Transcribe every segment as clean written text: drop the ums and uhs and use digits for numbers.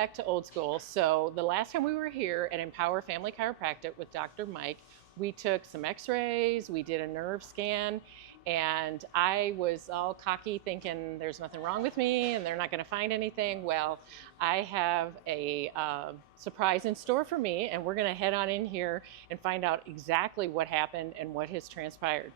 Back to old school. So the last time we were here at Empower Family Chiropractic with Dr. Mike, we took some x-rays, we did a nerve scan, and I was all cocky thinking there's nothing wrong with me and they're not going to find anything. Well, I have a surprise in store for me, and we're going to head on in here and find out exactly what happened and what has transpired.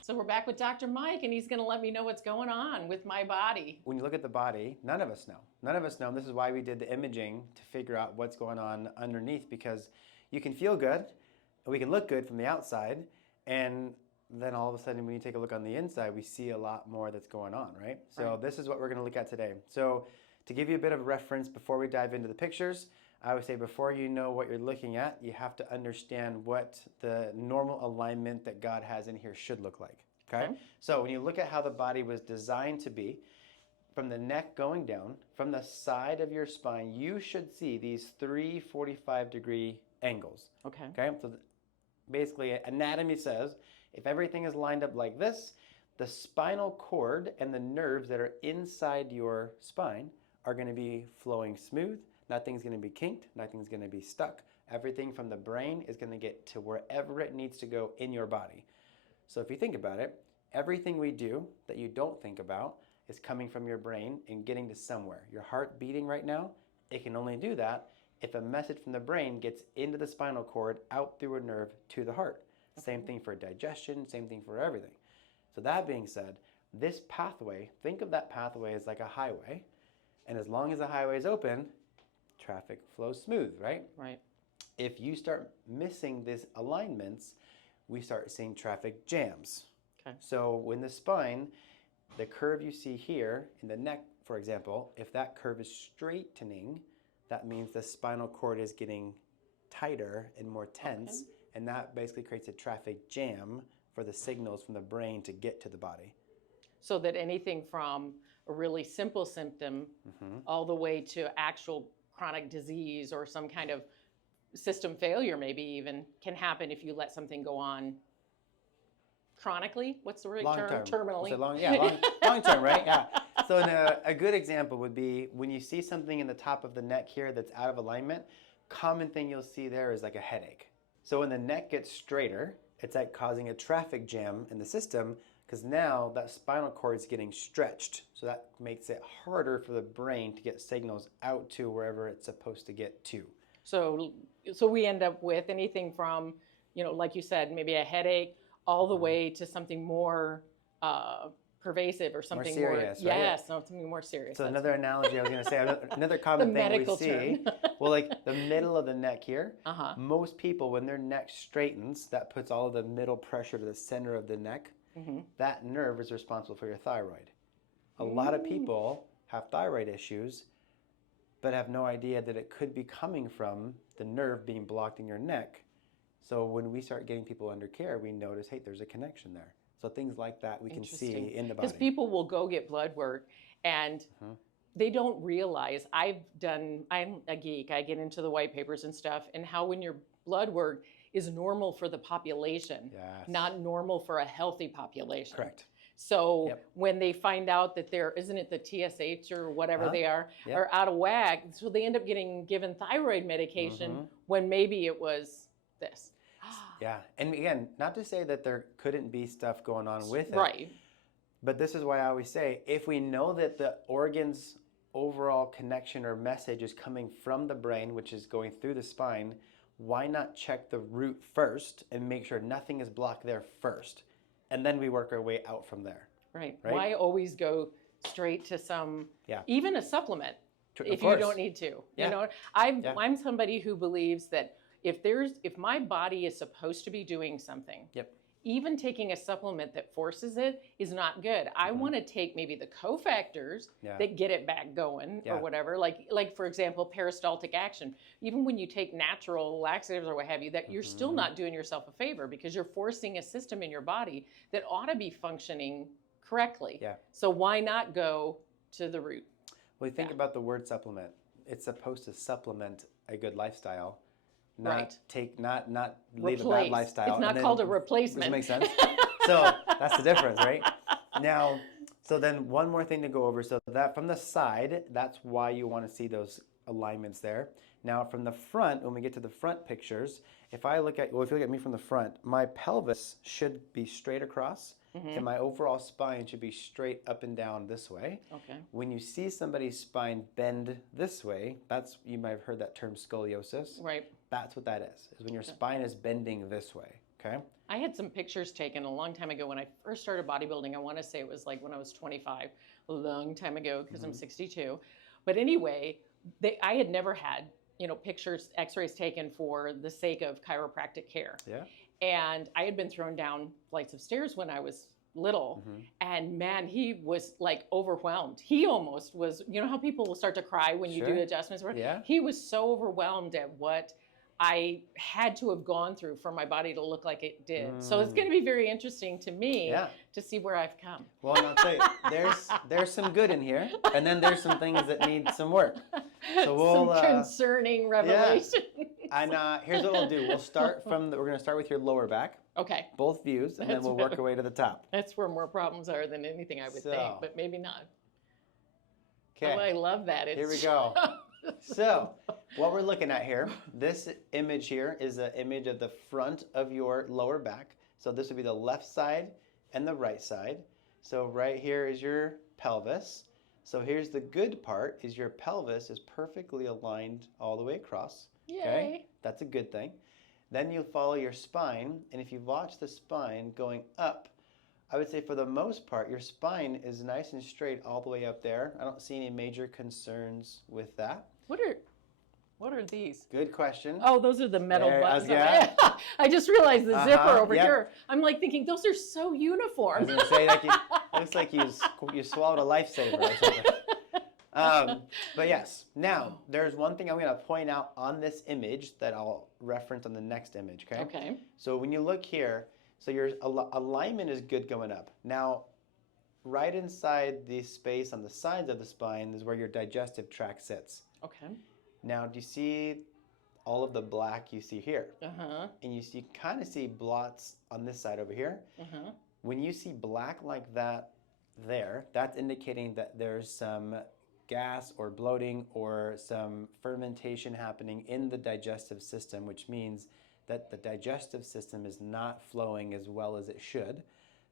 So we're back with Dr. Mike, and he's going to let me know what's going on with my body. When you look at the body, none of us know. None of us know. This is why we did the imaging, to figure out what's going on underneath, because you can feel good, and we can look good from the outside, and then all of a sudden when you take a look on the inside, we see a lot more that's going on, right? So This is what we're going to look at today. So to give you a bit of reference before we dive into the pictures, I would say before you know what you're looking at, you have to understand what the normal alignment that God has in here should look like. Okay? So when you look at how the body was designed to be, from the neck going down, from the side of your spine, you should see these 3 45-degree angles. Okay? So basically, anatomy says if everything is lined up like this, the spinal cord and the nerves that are inside your spine are going to be flowing smooth. Nothing's going to be kinked. Nothing's going to be stuck. Everything from the brain is going to get to wherever it needs to go in your body. So if you think about it, everything we do that you don't think about is coming from your brain and getting to somewhere. Your heart beating right now, it can only do that if a message from the brain gets into the spinal cord, out through a nerve to the heart. Same thing for digestion, same thing for everything. So that being said, this pathway, think of that pathway as like a highway. And as long as the highway is open, traffic flows smooth, right? Right. If you start missing these alignments, we start seeing traffic jams. Okay. So when the spine, the curve you see here in the neck, for example, if that curve is straightening, that means the spinal cord is getting tighter and more tense, and that basically creates a traffic jam for the signals from the brain to get to the body. So that anything from a really simple symptom all the way to actual chronic disease or some kind of system failure maybe even can happen if you let something go on chronically. What's the right term? Terminally. Long term, right? Yeah. So a good example would be when you see something in the top of the neck here that's out of alignment, common thing you'll see there is like a headache. So when the neck gets straighter, it's like causing a traffic jam in the system, because now that spinal cord is getting stretched. So that makes it harder for the brain to get signals out to wherever it's supposed to get to. So we end up with anything from, like you said, maybe a headache, all the way to something more pervasive or something more serious, more, right? Yes, something more serious. So another analogy I was going to say, another common thing we see, well, like the middle of the neck here, most people, when their neck straightens, that puts all of the middle pressure to the center of the neck. That nerve is responsible for your thyroid. A lot of people have thyroid issues, but have no idea that it could be coming from the nerve being blocked in your neck. So when we start getting people under care, we notice, hey, there's a connection there. So things like that we can see in the body. Because people will go get blood work and they don't realize, I'm a geek, I get into the white papers and stuff, and how when your blood work is normal for the population, not normal for a healthy population. Correct. So when they find out that isn't it the TSH or whatever they are out of whack, so they end up getting given thyroid medication when maybe it was this. Yeah, and again, not to say that there couldn't be stuff going on with it. Right. But this is why I always say, if we know that the organ's overall connection or message is coming from the brain, which is going through the spine, why not check the root first and make sure nothing is blocked there first? And then we work our way out from there. Right. Why always go straight to even a supplement if you don't need to? I'm somebody who believes that if my body is supposed to be doing something, even taking a supplement that forces it is not good. I want to take maybe the cofactors that get it back going or whatever, like for example, peristaltic action. Even when you take natural laxatives or what have you, that you're still not doing yourself a favor, because you're forcing a system in your body that ought to be functioning correctly. So why not go to the root? Well, you think about the word supplement. It's supposed to supplement a good lifestyle. Not leave a bad lifestyle. It's not called a replacement. Does that make sense? So that's the difference, right? Now, so then one more thing to go over. So that from the side, that's why you want to see those alignments there. Now from the front, when we get to the front pictures, if you look at me from the front, my pelvis should be straight across, and my overall spine should be straight up and down this way. Okay. When you see somebody's spine bend this way, you might have heard that term scoliosis. Right. That's what that is when your spine is bending this way, okay? I had some pictures taken a long time ago when I first started bodybuilding. I want to say it was like when I was 25, a long time ago, because I'm 62. But anyway, I had never had, pictures, x-rays taken for the sake of chiropractic care. Yeah. And I had been thrown down flights of stairs when I was little, and man, he was like overwhelmed. He almost was, how people will start to cry when you do adjustments? Yeah. He was so overwhelmed at what I had to have gone through for my body to look like it did. So it's going to be very interesting to me to see where I've come. Well, and I'll tell you, there's some good in here, and then there's some things that need some work. So we'll some concerning revelation. And here's what we'll do. We're going to start with your lower back. Okay. Both views, and then we'll work our way to the top. That's where more problems are than anything I would think, but maybe not. Okay. Oh, I love that. Here we go. So what we're looking at here, this image here is an image of the front of your lower back. So this would be the left side and the right side. So right here is your pelvis. So here's the good part, is your pelvis is perfectly aligned all the way across. Yay. Okay, that's a good thing. Then you'll follow your spine, and if you watch the spine going up, I would say for the most part, your spine is nice and straight all the way up there. I don't see any major concerns with that. What are these? Good question. Oh, those are the metal buttons. Yeah. I just realized the zipper over here. I'm like thinking, those are so uniform. I was going to say, looks like you swallowed a lifesaver or something. But yes, now there's one thing I'm going to point out on this image that I'll reference on the next image, okay? Okay. So when you look here, so your alignment is good going up. Now, right inside the space on the sides of the spine is where your digestive tract sits. Okay. Now, do you see all of the black you see here? And you kind of see blots on this side over here. When you see black like that there, that's indicating that there's some gas or bloating or some fermentation happening in the digestive system, which means that the digestive system is not flowing as well as it should.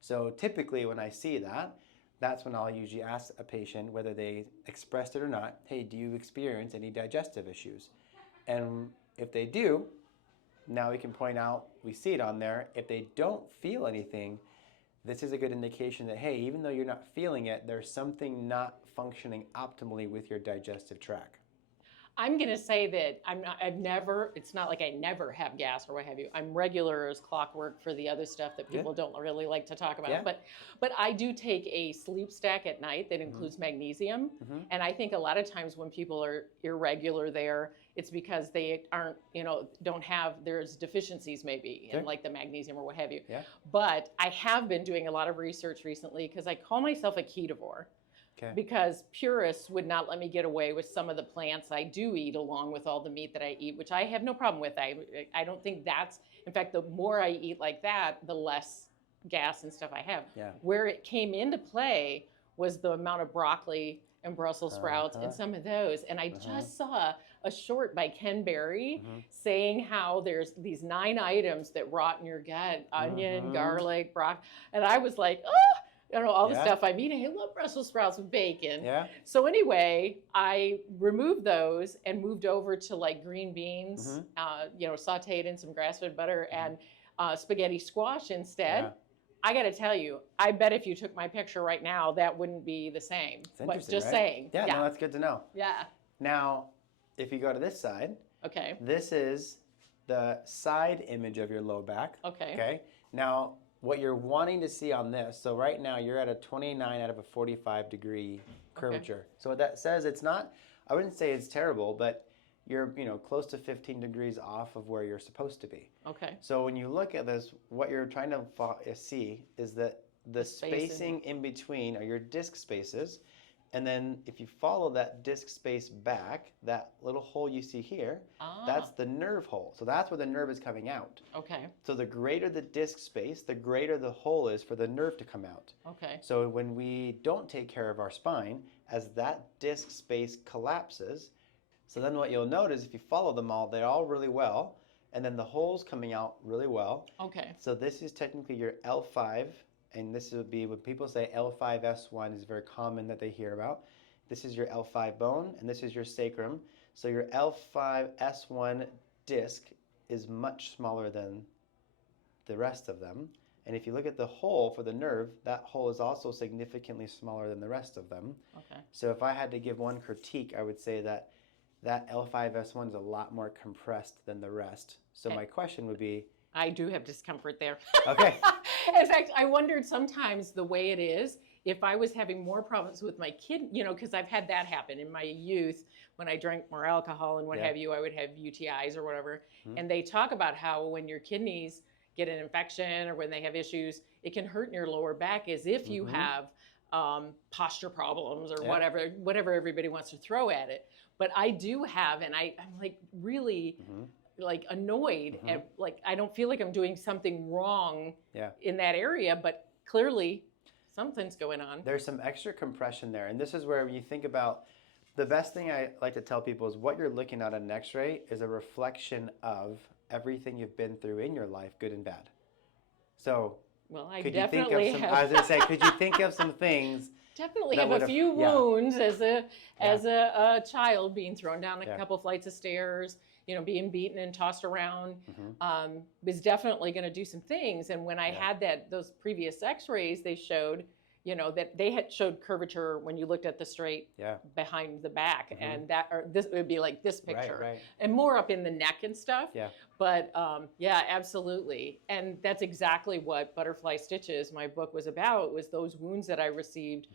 So typically when I see that, that's when I'll usually ask a patient, whether they expressed it or not, hey, do you experience any digestive issues? And if they do, now we can point out, we see it on there. If they don't feel anything, this is a good indication that, hey, even though you're not feeling it, there's something not functioning optimally with your digestive tract. I'm going to say that it's not like I never have gas or what have you. I'm regular as clockwork for the other stuff that people don't really like to talk about. But I do take a sleep stack at night that includes magnesium. And I think a lot of times when people are irregular there, it's because they aren't, there's deficiencies maybe in like the magnesium or what have you. But I have been doing a lot of research recently because I call myself a ketovore. Because purists would not let me get away with some of the plants I do eat along with all the meat that I eat, which I have no problem with. I don't think in fact, the more I eat like that, the less gas and stuff I have. Where it came into play was the amount of broccoli and Brussels sprouts and some of those. And I just saw a short by Ken Berry saying how there's these 9 items that rot in your gut, onion, garlic, broccoli. And I was like, all the stuff I'm eating. I love Brussels sprouts with bacon. So anyway, I removed those and moved over to like green beans, sauteed in some grass-fed butter and spaghetti squash instead. I got to tell you, I bet if you took my picture right now, that wouldn't be the same. It's interesting, just saying. Yeah, no, that's good to know. Yeah. Now, if you go to this side, this is the side image of your low back. Okay. Now, what you're wanting to see on this, so right now you're at a 29 out of a 45 degree curvature. So what that says, it's not, I wouldn't say it's terrible, but you're close to 15 degrees off of where you're supposed to be. So when you look at this, what you're trying to see is that the spacing in between are your disc spaces. And then if you follow that disc space back, that little hole you see here, that's the nerve hole. So that's where the nerve is coming out. So the greater the disc space, the greater the hole is for the nerve to come out. So when we don't take care of our spine, as that disc space collapses, So then what you'll notice, if you follow them all, they're all really well. And then the hole's coming out really well. Okay. So this is technically your L5. And this would be when people say L5S1 is very common that they hear about. This is your L5 bone, and this is your sacrum. So your L5S1 disc is much smaller than the rest of them. And if you look at the hole for the nerve, that hole is also significantly smaller than the rest of them. Okay. So if I had to give one critique, I would say that L5S1 is a lot more compressed than the rest. So my question would be... I do have discomfort there. Okay. In fact, I wondered sometimes the way it is, if I was having more problems with my kid, you know, because I've had that happen in my youth when I drank more alcohol and what have you, I would have UTIs or whatever. And they talk about how when your kidneys get an infection or when they have issues, it can hurt in your lower back as if you have posture problems or whatever everybody wants to throw at it. But I do have, and I'm like really like annoyed at, like, I don't feel like I'm doing something wrong in that area, but clearly something's going on. There's some extra compression there. And this is where you think about, the best thing I like to tell people is what you're looking at on an x-ray is a reflection of everything you've been through in your life, good and bad. So, well, I definitely have. I was going to say, could you think of some things? Definitely have a few wounds as a child, being thrown down a couple flights of stairs, you know, being beaten and tossed around, was definitely going to do some things. And when I had those previous x-rays, they showed, you know, that they had showed curvature when you looked at the straight behind the back, and that, or this would be like this picture, and more up in the neck and stuff. But yeah, absolutely. And that's exactly what Butterfly Stitches, my book, was about, was those wounds that I received,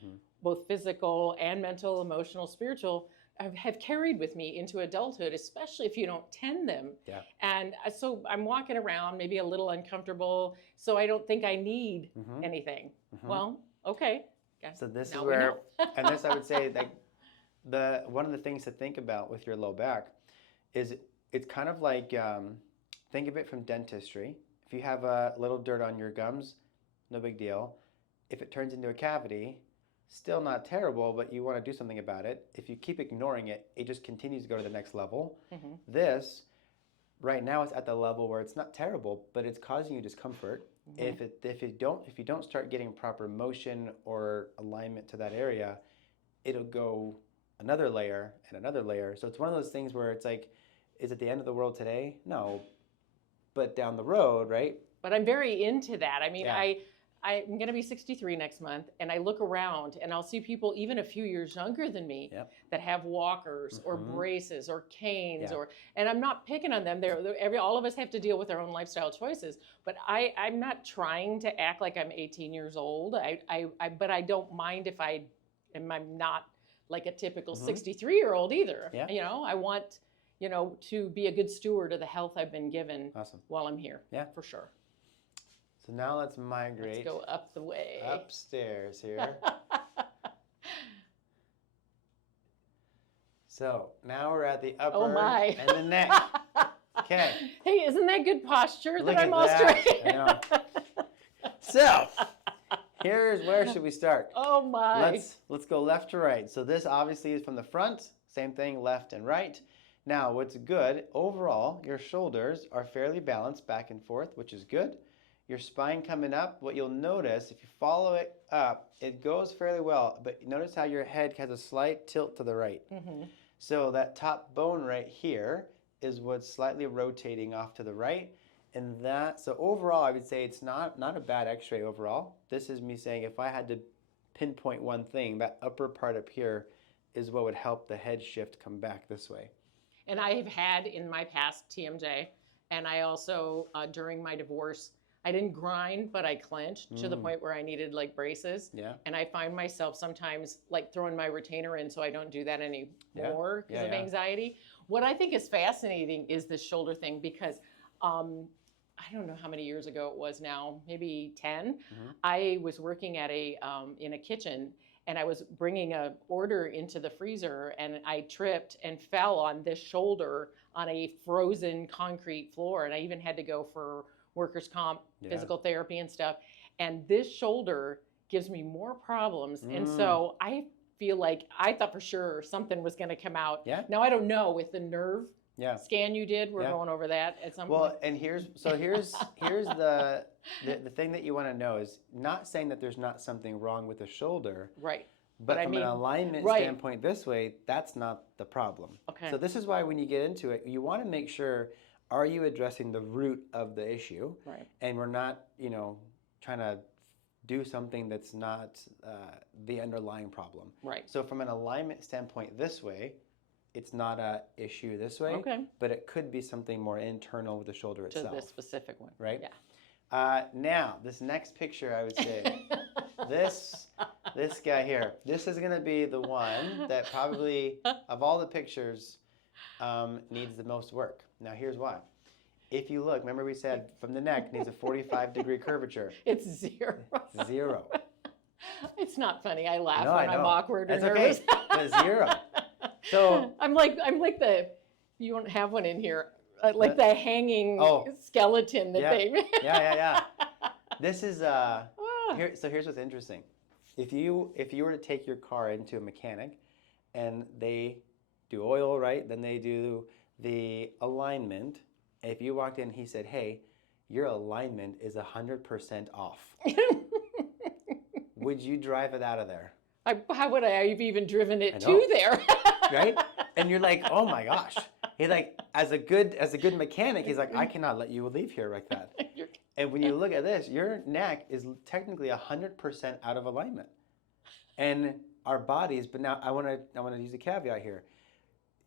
both physical and mental, emotional, spiritual, have carried with me into adulthood, especially if you don't tend them. And so I'm walking around maybe a little uncomfortable, so I don't think I need anything. Well, okay. So this is where, and this I would say, like, one of the things to think about with your low back is it's kind of like, think of it from dentistry. If you have a little dirt on your gums, no big deal. If it turns into a cavity, still not terrible, but you want to do something about it. If you keep ignoring it, it just continues to go to the next level. This, right now, it's at the level where it's not terrible, but it's causing you discomfort. If you don't start getting proper motion or alignment to that area, it'll go another layer and another layer. So it's one of those things where it's like, is it the end of the world today? No, but down the road, right? But I'm very into that. I mean, I'm going to be 63 next month, and I look around and I'll see people even a few years younger than me that have walkers or braces or canes, and I'm not picking on them. All of us have to deal with our own lifestyle choices, but I'm not trying to act like I'm 18 years old. But I don't mind if I'm not like a typical 63-year-old either. You know, I want, you know, to be a good steward of the health I've been given while I'm here. For sure. So now let's migrate. Let's go up the way. Upstairs here. So now we're at the upper and the neck. Okay. Hey, isn't that good posture that I'm all straight? I know. So here's where should we start? Oh my. Let's go left to right. So this obviously is from the front. Same thing, left and right. Now what's good, overall, your shoulders are fairly balanced back and forth, which is good. Your spine coming up, what you'll notice, if you follow it up, it goes fairly well, but notice how your head has a slight tilt to the right. So that top bone right here is what's slightly rotating off to the right. And so overall, I would say it's not a bad x-ray overall. This is me saying if I had to pinpoint one thing, that upper part up here is what would help the head shift come back this way. And I have had in my past TMJ, and I also, during my divorce, I didn't grind, but I clenched to the point where I needed like braces. And I find myself sometimes like throwing my retainer in so I don't do that anymore because of anxiety. What I think is fascinating is this shoulder thing because I don't know how many years ago it was now, maybe 10. I was working at in a kitchen, and I was bringing an order into the freezer, and I tripped and fell on this shoulder on a frozen concrete floor, and I even had to go for workers' comp, physical therapy and stuff. And this shoulder gives me more problems. And so I feel like I thought for sure something was going to come out. Yeah. Now I don't know with the nerve scan you did. We're going over that at some point. Well, and here's the thing that you want to know is not saying that there's not something wrong with the shoulder. Right. But from an alignment standpoint this way, that's not the problem. Okay. So this is why when you get into it, you want to make sure, are you addressing the root of the issue? Right. And we're not, trying to do something that's not the underlying problem. Right. So from an alignment standpoint this way, it's not a issue this way. Okay. But it could be something more internal with the shoulder itself. To this specific one. Right? Yeah. Now, this next picture, I would say, this guy here, this is going to be the one that probably, of all the pictures, needs the most work. Now, here's why. If you look, remember we said from the neck needs a 45-degree curvature. It's 0. 0. It's not funny. I laugh No, when I know. I'm awkward or That's nervous. Okay. But 0. So I'm like you don't have one in here. Like the hanging skeleton that they made. Yeah. This is here. So here's what's interesting. If you were to take your car into a mechanic, and they do oil, right? Then they do the alignment. If you walked in, he said, "Hey, your alignment is 100% off." Would you drive it out of there? How would I have even driven it to there? Right? And you're like, "Oh my gosh." He's like, as a good mechanic, he's like, I cannot let you leave here like that. And when you look at this, your neck is technically 100% out of alignment. And our bodies, but now I want to use a caveat here.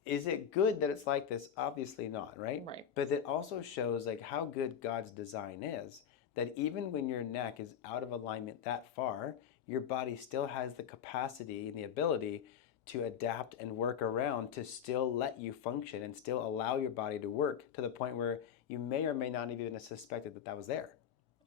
Is it good that it's like this? Obviously not, right? Right. But it also shows like how good God's design is, that even when your neck is out of alignment that far, your body still has the capacity and the ability to adapt and work around to still let you function and still allow your body to work to the point where you may or may not even have suspected that was there.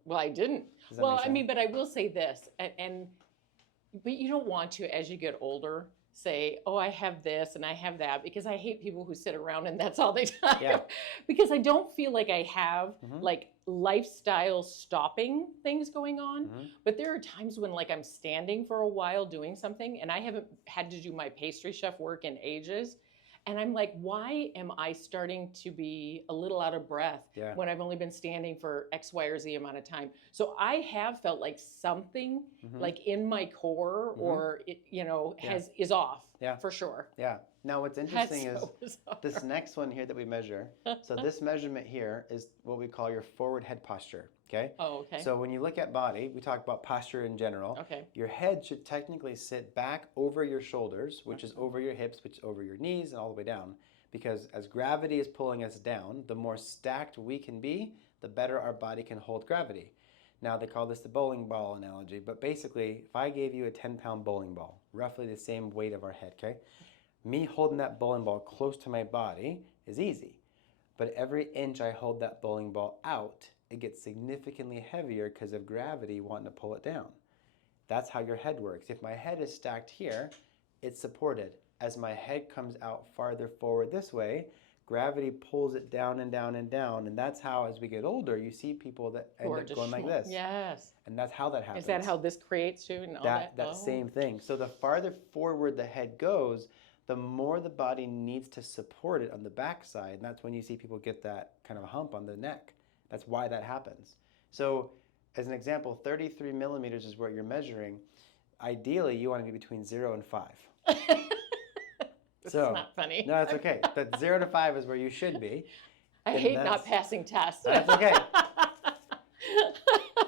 Well, I didn't. Well, I mean, but I will say this, but you don't want to, as you get older, say, oh, I have this and I have that, because I hate people who sit around and that's all they do. Yeah. Because I don't feel like I have like lifestyle stopping things going on. But there are times when like I'm standing for a while doing something and I haven't had to do my pastry chef work in ages. And I'm like, why am I starting to be a little out of breath when I've only been standing for X, Y, or Z amount of time? So I have felt like something like in my core or it, is off for sure. Yeah. Now what's interesting is this next one here that we measure. So this measurement here is what we call your forward head posture. Okay. Oh, okay. So when you look at body, we talk about posture in general. Okay. Your head should technically sit back over your shoulders, which is over your hips, which is over your knees and all the way down. Because as gravity is pulling us down, the more stacked we can be, the better our body can hold gravity. Now they call this the bowling ball analogy, but basically if I gave you a 10-pound bowling ball, roughly the same weight of our head, okay? Me holding that bowling ball close to my body is easy. But every inch I hold that bowling ball out, it gets significantly heavier because of gravity wanting to pull it down. That's how your head works. If my head is stacked here, it's supported. As my head comes out farther forward this way, gravity pulls it down and down and down. And that's how, as we get older, you see people that end up going like this. Yes. And that's how that happens. Is that how this creates too? And all that? That same thing. So the farther forward the head goes, the more the body needs to support it on the backside. And that's when you see people get that kind of a hump on the neck. That's why that happens. So as an example, 33 millimeters is what you're measuring. Ideally, you want to be between 0 and 5. That's not funny. No, it's okay. But 0 to 5 is where you should be. I hate not passing tests. That's okay.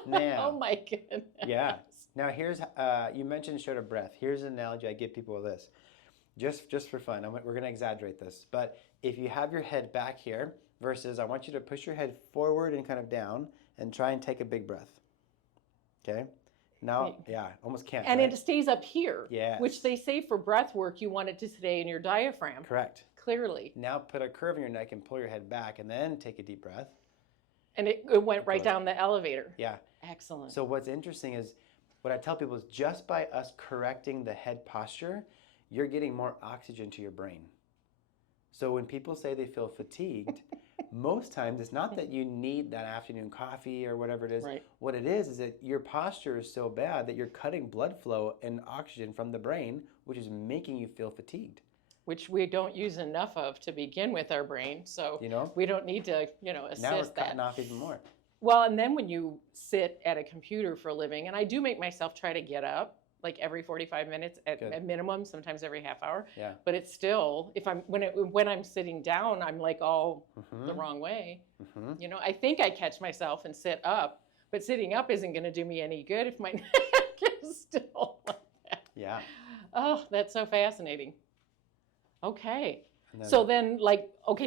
Now, oh my goodness. Yeah. Now here's, you mentioned short of breath. Here's an analogy I give people with this. Just for fun, we're going to exaggerate this. But if you have your head back here, versus I want you to push your head forward and kind of down and try and take a big breath. Okay? Now, almost can't. And it stays up here, yes. Which they say for breath work, you want it to stay in your diaphragm. Correct. Clearly. Now put a curve in your neck and pull your head back and then take a deep breath. And it went right down the elevator. Yeah. Excellent. So what's interesting is, what I tell people is just by us correcting the head posture, you're getting more oxygen to your brain. So when people say they feel fatigued, most times it's not that you need that afternoon coffee or whatever it is. Right. What it is that your posture is so bad that you're cutting blood flow and oxygen from the brain, which is making you feel fatigued. Which we don't use enough of to begin with our brain. So we don't need to, assist now we're that. cutting off even more. Well, and then when you sit at a computer for a living, and I do make myself try to get up like every 45 minutes at minimum, sometimes every half hour. Yeah. But it's still, when I'm sitting down, I'm like all the wrong way. I think I catch myself and sit up, but sitting up isn't going to do me any good if my neck is still like that. Yeah. Oh, that's so fascinating. Okay. So then,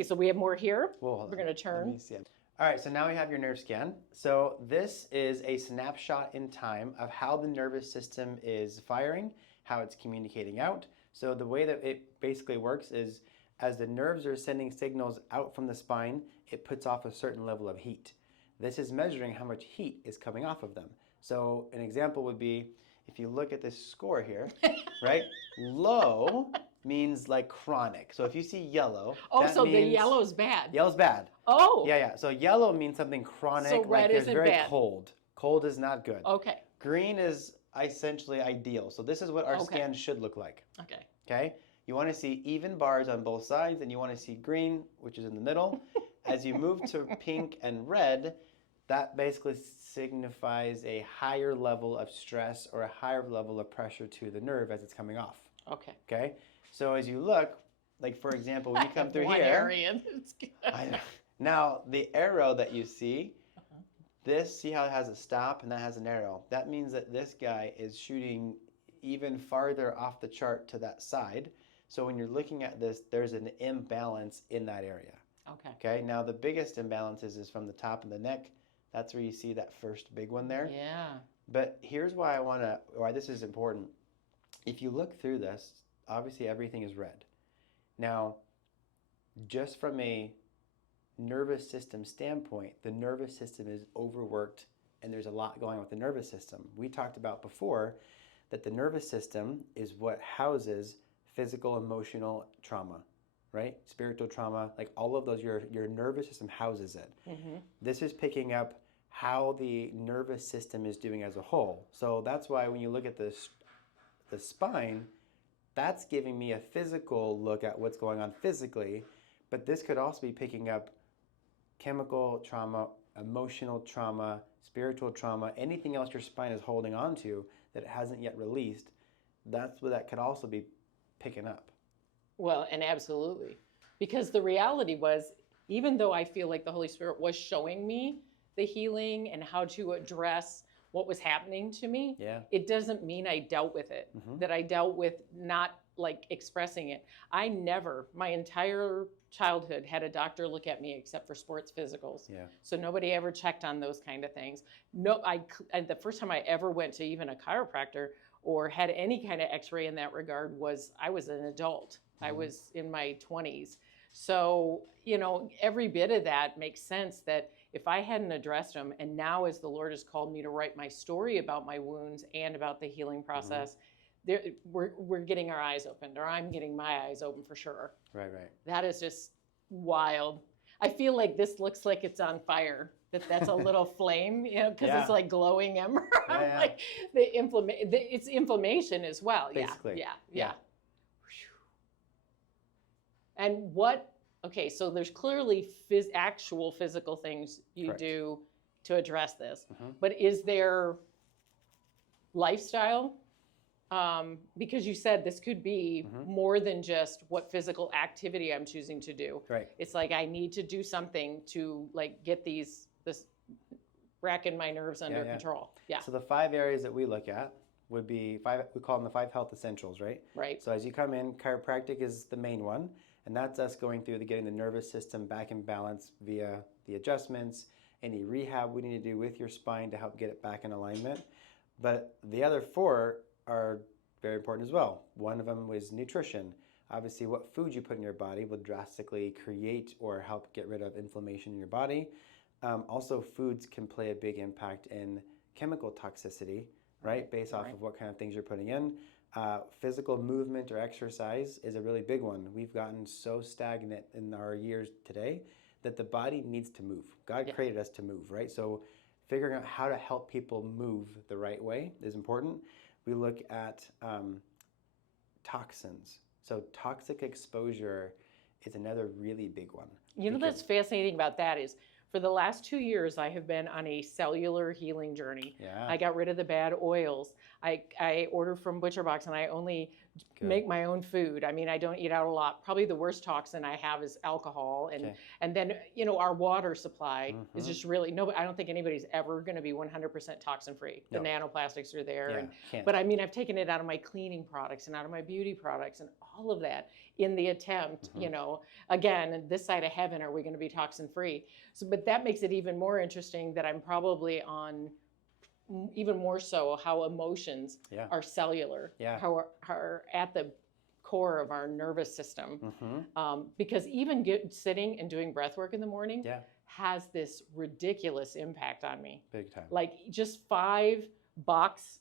so we have more here. Well, we're going to turn. Let me see. All right, so now we have your nerve scan. So this is a snapshot in time of how the nervous system is firing, how it's communicating out. So the way that it basically works is as the nerves are sending signals out from the spine, it puts off a certain level of heat. This is measuring how much heat is coming off of them. So an example would be, if you look at this score here, right? Low means like chronic. So if you see yellow, so the yellow's bad. Yellow's bad. Oh. Yeah. So yellow means something chronic, so red like it's isn't very bad. cold. Cold is not good. Okay. Green is essentially ideal. So this is what our scan should look like. Okay. You want to see even bars on both sides, and you want to see green, which is in the middle. As you move to pink and red, that basically signifies a higher level of stress or a higher level of pressure to the nerve as it's coming off. Okay. So as you look, like for example, when you come through here, area. I know. Now the arrow that you see, this, see how it has a stop and that has an arrow. That means that this guy is shooting even farther off the chart to that side. So when you're looking at this, there's an imbalance in that area. Okay. Now the biggest imbalances is from the top of the neck. That's where you see that first big one there. Yeah. But here's why why this is important. If you look through this, obviously everything is red. Now, just from a nervous system standpoint, the nervous system is overworked and there's a lot going on with the nervous system. We talked about before that the nervous system is what houses physical, emotional trauma, right? Spiritual trauma, like all of those, your nervous system houses it. This is picking up how the nervous system is doing as a whole. So that's why when you look at the spine, that's giving me a physical look at what's going on physically, but this could also be picking up chemical trauma, emotional trauma, spiritual trauma, anything else your spine is holding on to that it hasn't yet released. That's what that could also be picking up. Well, and absolutely. Because the reality was, even though I feel like the Holy Spirit was showing me the healing and how to address what was happening to me, it doesn't mean I dealt with it, that I dealt with not like expressing it. I never, my entire childhood, had a doctor look at me except for sports physicals. So nobody ever checked on those kind of things. No, the first time I ever went to even a chiropractor or had any kind of x-ray in that regard was I was an adult. I was in my 20s. So, every bit of that makes sense that if I hadn't addressed them, and now as the Lord has called me to write my story about my wounds and about the healing process, we're getting our eyes opened, or I'm getting my eyes open for sure. Right. That is just wild. I feel like this looks like it's on fire. That's a little flame, because it's like glowing emerald. Like it's inflammation as well. Basically. Yeah. And so there's clearly actual physical things you do to address this. But is there lifestyle? Because you said this could be more than just what physical activity I'm choosing to do. Right. It's like I need to do something to get this racking my nerves under control. Yeah. So the 5 areas that we look at would be we call them the 5 health essentials, right? Right. So as you come in, chiropractic is the main one. And that's us going through getting the nervous system back in balance via the adjustments, any rehab we need to do with your spine to help get it back in alignment. But the other 4 are very important as well. One of them is nutrition. Obviously, what food you put in your body will drastically create or help get rid of inflammation in your body. Also, foods can play a big impact in chemical toxicity, right? Based off of what kind of things you're putting in. Physical movement or exercise is a really big one. We've gotten so stagnant in our years today that the body needs to move. God created us to move, right? So figuring out how to help people move the right way is important. We look at toxins. So toxic exposure is another really big one. You know, that's fascinating about that is for the last 2 years, I have been on a cellular healing journey. Yeah. I got rid of the bad oils. I order from ButcherBox, and I only make my own food. I mean, I don't eat out a lot. Probably the worst toxin I have is alcohol. And then, you know, our water supply is just really, I don't think anybody's ever going to be 100% toxin free. The nanoplastics are there. But I mean, I've taken it out of my cleaning products and out of my beauty products and all of that in the attempt, you know, again, this side of heaven, are we going to be toxin free? So, but that makes it even more interesting that I'm probably on even more so how emotions are cellular, how are at the core of our nervous system. Because even sitting and doing breath work in the morning has this ridiculous impact on me. Big time. Like just 5 box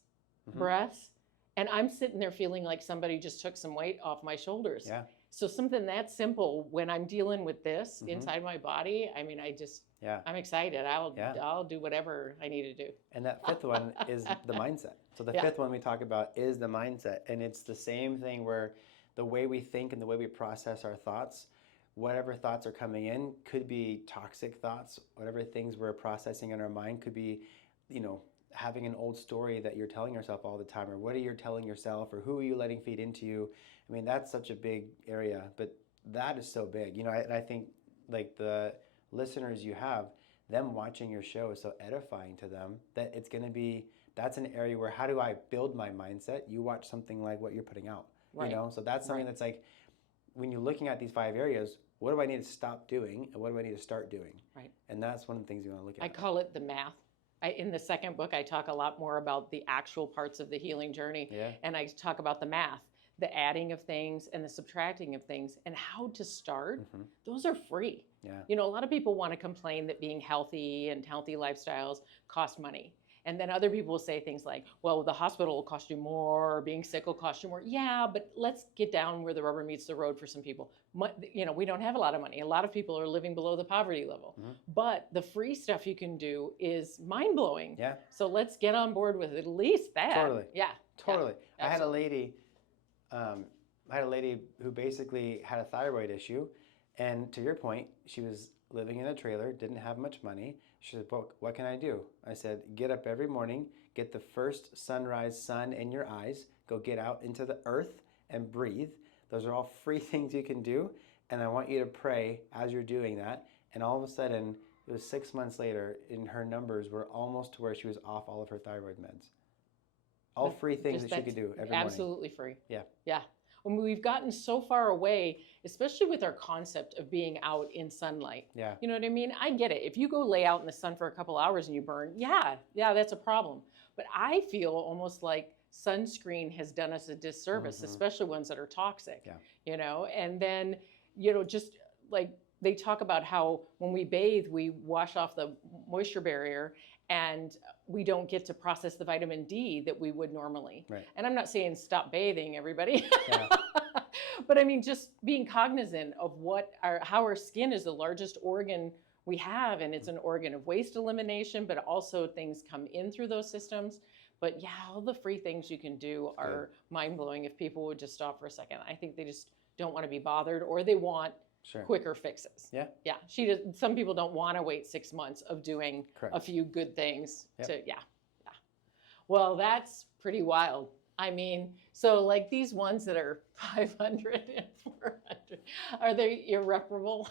breaths, and I'm sitting there feeling like somebody just took some weight off my shoulders. So something that simple, when I'm dealing with this inside my body, I mean, I'm excited. I'll do whatever I need to do. And that 5th one is the mindset. So the 5th one we talk about is the mindset. And it's the same thing where the way we think and the way we process our thoughts, whatever thoughts are coming in could be toxic thoughts, whatever things we're processing in our mind could be, you know, having an old story that you're telling yourself all the time, or what are you telling yourself, or who are you letting feed into you? I mean, that's such a big area, but that is so big. You know, and I think like the listeners you have, them watching your show is so edifying to them that it's going to be, that's an area where how do I build my mindset? You watch something like what you're putting out, you know? So that's something that's like, when you're looking at these 5 areas, what do I need to stop doing and what do I need to start doing? Right. And that's one of the things you want to look at. I call it the math. In the second book, I talk a lot more about the actual parts of the healing journey. And I talk about the math, the adding of things and the subtracting of things, and how to start. Those are free. You know, a lot of people want to complain that being healthy and healthy lifestyles cost money. And then other people will say things like, well, the hospital will cost you more, or being sick will cost you more. Yeah, but let's get down where the rubber meets the road for some people. You know, we don't have a lot of money. A lot of people are living below the poverty level. But the free stuff you can do is mind-blowing. So let's get on board with at least that. Totally. Totally. I had a lady who basically had a thyroid issue. And to your point, she was living in a trailer, didn't have much money. She said, well, what can I do? I said, get up every morning, get the first sunrise sun in your eyes, go get out into the earth and breathe. Those are all free things you can do. And I want you to pray as you're doing that. And all of a sudden, it was 6 months later, and her numbers were almost to where she was off all of her thyroid meds. All free things that she could do every morning. Absolutely free. Yeah. I mean, we've gotten so far away, especially with our concept of being out in sunlight. You know what I mean? I get it. If you go lay out in the sun for a couple hours and you burn, that's a problem. But I feel almost like sunscreen has done us a disservice, especially ones that are toxic, you know? And then, you know, just like they talk about how when we bathe, we wash off the moisture barrier and we don't get to process the vitamin D that we would normally. And I'm not saying stop bathing, everybody. But I mean, just being cognizant of how our skin is the largest organ we have, and it's an organ of waste elimination, but also things come in through those systems. But yeah, all the free things you can do are mind-blowing if people would just stop for a second. I think they just don't want to be bothered, or they want quicker fixes. Some people don't want to wait 6 months of doing a few good things Well, that's pretty wild. I mean, so like these ones that are 500 and 400, are they irreparable?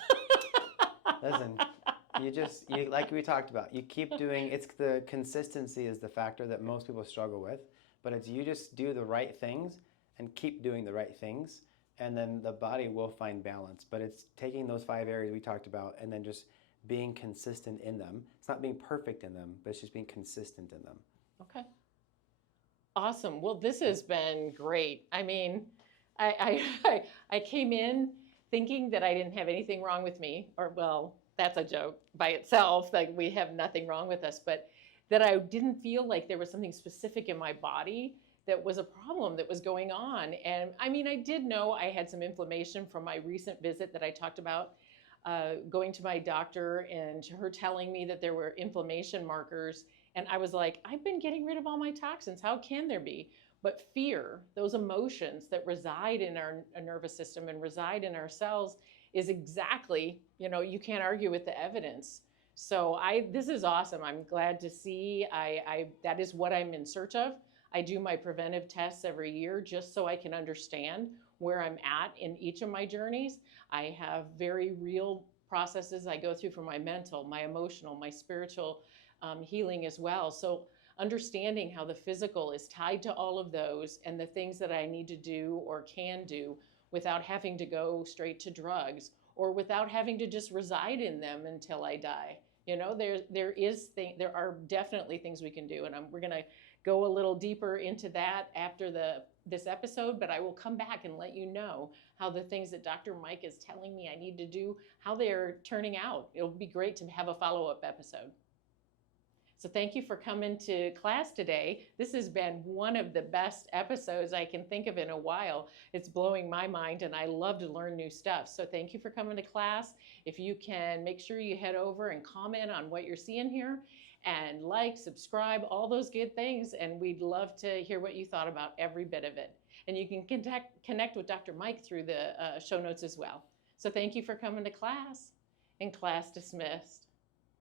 Listen, you like we talked about, you keep doing, it's the consistency is the factor that most people struggle with, but it's you just do the right things and keep doing the right things, and then the body will find balance. But it's taking those 5 areas we talked about and then just being consistent in them. It's not being perfect in them, but it's just being consistent in them. Okay. Awesome. Well, this has been great. I mean, I came in thinking that I didn't have anything wrong with me, or well, that's a joke by itself, like we have nothing wrong with us, but that I didn't feel like there was something specific in my body that was a problem that was going on. And I mean, I did know I had some inflammation from my recent visit that I talked about. going to my doctor and her telling me that there were inflammation markers. And I was like, I've been getting rid of all my toxins. How can there be? But fear, those emotions that reside in our nervous system and reside in our cells, is exactly, you can't argue with the evidence. So this is awesome. I'm glad to see. That is what I'm in search of. I do my preventive tests every year just so I can understand where I'm at in each of my journeys. I have very real processes I go through for my mental, my emotional, my spiritual healing as well. So understanding how the physical is tied to all of those and the things that I need to do or can do without having to go straight to drugs or without having to just reside in them until I die. There are definitely things we can do, and we're going to go a little deeper into that after this episode, but I will come back and let you know how the things that Dr. Mike is telling me I need to do, how they're turning out. It'll be great to have a follow-up episode. So thank you for coming to class today. This has been one of the best episodes I can think of in a while. It's blowing my mind, and I love to learn new stuff. So thank you for coming to class. If you can, make sure you head over and comment on what you're seeing here, and like, subscribe, all those good things, and we'd love to hear what you thought about every bit of it. And you can connect with Dr. Mike through the show notes as well. So thank you for coming to class, and class dismissed.